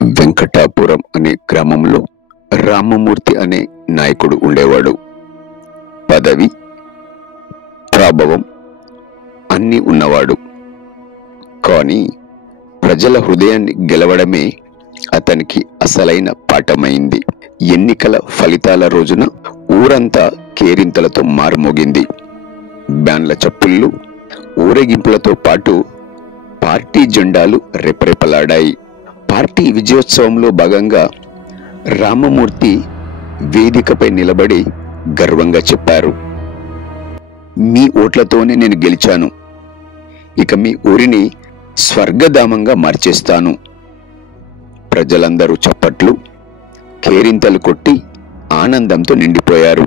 వెంకటాపురం అనే గ్రామంలో రామమూర్తి అనే నాయకుడు ఉండేవాడు. పదవి, ప్రాభవం అన్నీ ఉన్నవాడు. కానీ ప్రజల హృదయాన్ని గెలవడమే అతనికి అసలైన పాఠమైంది. ఎన్నికల ఫలితాల రోజున ఊరంతా కేరింతలతో మారుమోగింది. బ్యాండ్ల చప్పుళ్ళు, ఊరేగింపులతో పాటు పార్టీ జెండాలు రెపరెపలాడాయి. పార్టీ విజయోత్సవంలో భాగంగా రామమూర్తి వేదికపై నిలబడి గర్వంగా చెప్పారు, మీ ఓట్లతోనే నేను గెలిచాను. ఇక మీ ఊరిని స్వర్గధామంగా మార్చేస్తాను. ప్రజలందరూ చప్పట్లు, కేరింతలు కొట్టి ఆనందంతో నిండిపోయారు.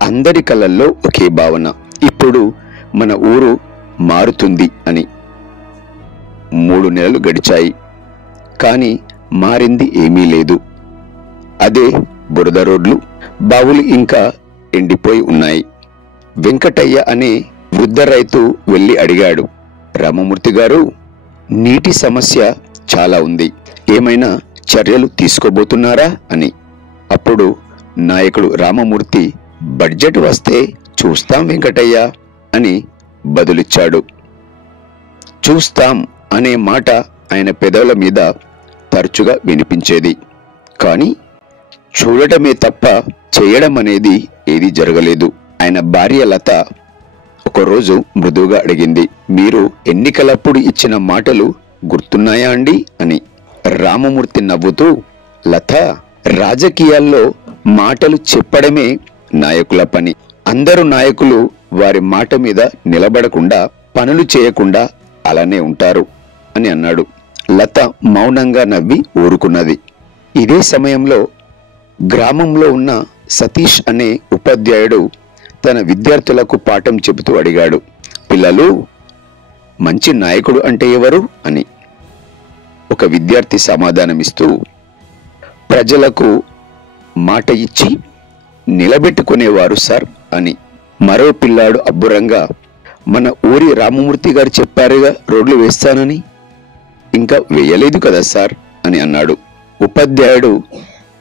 అందరి కళ్ళల్లో ఒకే భావన, ఇప్పుడు మన ఊరు మారుతుంది అని. 3 నెలలు గడిచాయి. కానీ మారింది ఏమీ లేదు. అదే బురద రోడ్లు, బావులు ఇంకా ఎండిపోయి ఉన్నాయి. వెంకటయ్య అనే వృద్ధ రైతు వెళ్ళి అడిగాడు, రామమూర్తి గారు, నీటి సమస్య చాలా ఉంది, ఏమైనా చర్యలు తీసుకోబోతున్నారా అని. అప్పుడు నాయకుడు రామమూర్తి, బడ్జెట్ వస్తే చూస్తాం వెంకటయ్య అని బదులిచ్చాడు. చూస్తాం అనే మాట ఆయన పెదవుల మీద తరచుగా వినిపించేది. కానీ చూడటమే తప్ప చేయడం అనేది ఏదీ జరగలేదు. ఆయన భార్య లత ఒకరోజు మృదువుగా అడిగింది, మీరు ఎన్నికలప్పుడు ఇచ్చిన మాటలు గుర్తున్నాయా అండి అని. రామమూర్తి నవ్వుతూ, లత, రాజకీయాల్లో మాటలు చెప్పడమే నాయకుల పని. అందరూ నాయకులు వారి మాట మీద నిలబడకుండా, పనులు చేయకుండా అలానే ఉంటారు అని అన్నాడు. లత మౌనంగా నవ్వి ఊరుకున్నది. ఇదే సమయంలో గ్రామంలో ఉన్న సతీష్ అనే ఉపాధ్యాయుడు తన విద్యార్థులకు పాఠం చెబుతూ అడిగాడు, పిల్లలు, మంచి నాయకుడు అంటే ఎవరు అని. ఒక విద్యార్థి సమాధానమిస్తూ, ప్రజలకు మాట ఇచ్చి నిలబెట్టుకునేవారు సార్ అని. మరో పిల్లాడు అబ్బురంగా, మన ఊరి రామమూర్తి గారు చెప్పారుగా రోడ్లు వేస్తానని, ఇంకా వేయలేదు కదా సార్ అని అన్నాడు. ఉపాధ్యాయుడు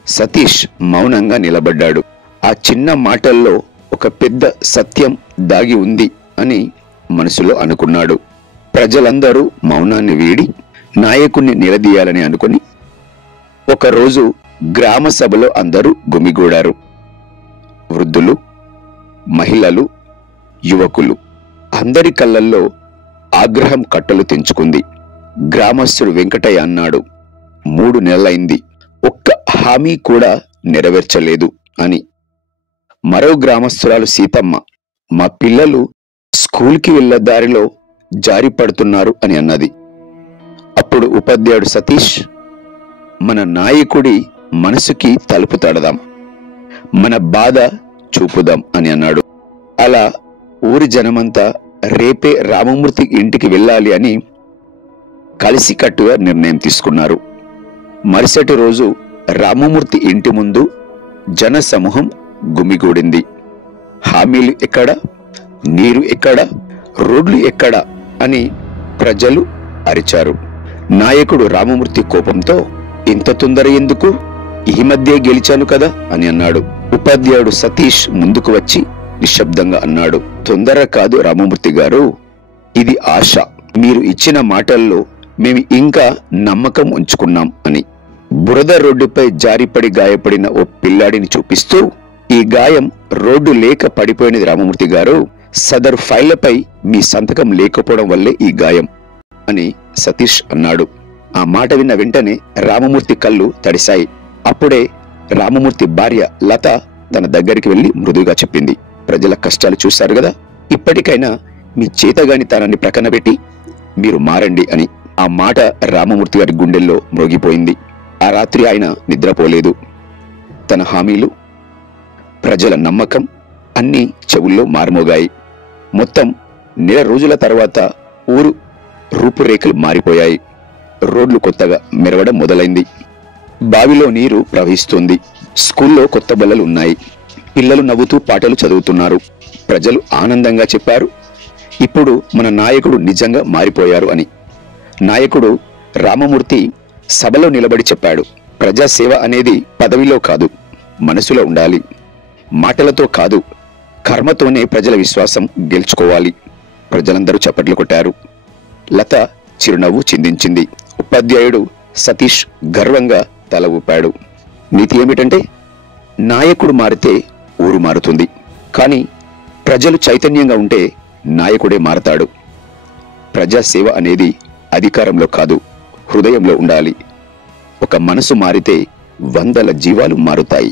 సతీష్ మౌనంగా నిలబడ్డాడు. ఆ చిన్న మాటల్లో ఒక పెద్ద సత్యం దాగి ఉంది అని మనసులో అనుకున్నాడు. ప్రజలందరూ మౌనాన్ని వీడి నాయకుణ్ణి నిలదీయాలని అనుకుని ఒకరోజు గ్రామ సభలో అందరూ గుమిగూడారు. వృద్ధులు, మహిళలు, యువకులు, అందరి కళ్ళల్లో ఆగ్రహం కట్టలు తెంచుకుంది. గ్రామస్తుడు వెంకటయ్య అన్నాడు, 3 నెలలైంది, ఒక్క హామీ కూడా నెరవేర్చలేదు అని. మరో గ్రామస్తురాలు సీతమ్మ, మా పిల్లలు స్కూల్కి వెళ్ళే దారిలో జారి పడుతున్నారు అని అన్నది. అప్పుడు ఉపాధ్యాయుడు సతీష్, మన నాయకుడి మనసుకి తలుపు తడదాం, మన బాధ చూపుదాం అని అన్నాడు. అలా ఊరి జనమంతా రేపే రామమూర్తి ఇంటికి వెళ్ళాలి అని కలిసికట్టుగా నిర్ణయం తీసుకున్నారు. మరుసటి రోజు రామమూర్తి ఇంటి ముందు జన సమూహం గుమిగూడింది. హామీలు ఎక్కడ, నీరు ఎక్కడ, రోడ్లు ఎక్కడ అని ప్రజలు అరిచారు. నాయకుడు రామమూర్తి కోపంతో, ఇంత తొందర ఎందుకు, ఈ మధ్య గెలిచాను కదా అని అన్నాడు. ఉపాధ్యాయుడు సతీష్ ముందుకు వచ్చి నిశ్శబ్దంగా అన్నాడు, తొందర కాదు రామమూర్తి గారు, ఇది ఆశ. మీరు ఇచ్చిన మాటల్లో మేము ఇంకా నమ్మకం ఉంచుకున్నాం అని. బురద రోడ్డుపై జారిపడి గాయపడిన ఓ పిల్లాడిని చూపిస్తూ, ఈ గాయం రోడ్డు లేక పడిపోయినది రామమూర్తి గారు, సదరు ఫైళ్లపై మీ సంతకం లేకపోవడం వల్లే ఈ గాయం అని సతీష్ అన్నాడు. ఆ మాట విన్న వెంటనే రామమూర్తి కళ్ళు తడిశాయి. అప్పుడే రామమూర్తి భార్య లత తన దగ్గరికి వెళ్లి మృదువుగా చెప్పింది, ప్రజల కష్టాలు చూశారు కదా, ఇప్పటికైనా మీ చేతగానితనాన్ని ప్రక్కన పెట్టి మీరు మారండి అని. ఆ మాట రామమూర్తి గారి గుండెల్లో మ్రోగిపోయింది. ఆ రాత్రి ఆయన నిద్రపోలేదు. తన హామీలు, ప్రజల నమ్మకం అన్నీ చెవుల్లో మారుమోగాయి. మొత్తం 1 నెల రోజుల తర్వాత ఊరు రూపురేఖలు మారిపోయాయి. రోడ్లు కొత్తగా మెరవడం మొదలైంది. బావిలో నీరు ప్రవహిస్తుంది. స్కూల్లో కొత్త బల్లలు ఉన్నాయి. పిల్లలు నవ్వుతూ పాటలు చదువుతున్నారు. ప్రజలు ఆనందంగా చెప్పారు, ఇప్పుడు మన నాయకుడు నిజంగా మారిపోయారు అని. నాయకుడు రామమూర్తి సభలో నిలబడి చెప్పాడు, ప్రజాసేవ అనేది పదవిలో కాదు, మనసులో ఉండాలి. మాటలతో కాదు, కర్మతోనే ప్రజల విశ్వాసం గెలుచుకోవాలి. ప్రజలందరూ చప్పట్లు కొట్టారు. లత చిరునవ్వు చిందించింది. ఉపాధ్యాయుడు సతీష్ గర్వంగా తల ఊపాడు. నీతి ఏమిటంటే, నాయకుడు మారితే ఊరు మారుతుంది, కానీ ప్రజలు చైతన్యంగా ఉంటే నాయకుడే మారతాడు. ప్రజాసేవ అనేది అధికారంలో కాదు, హృదయంలో ఉండాలి. ఒక మనసు మారితే వందల జీవాలు మారుతాయి.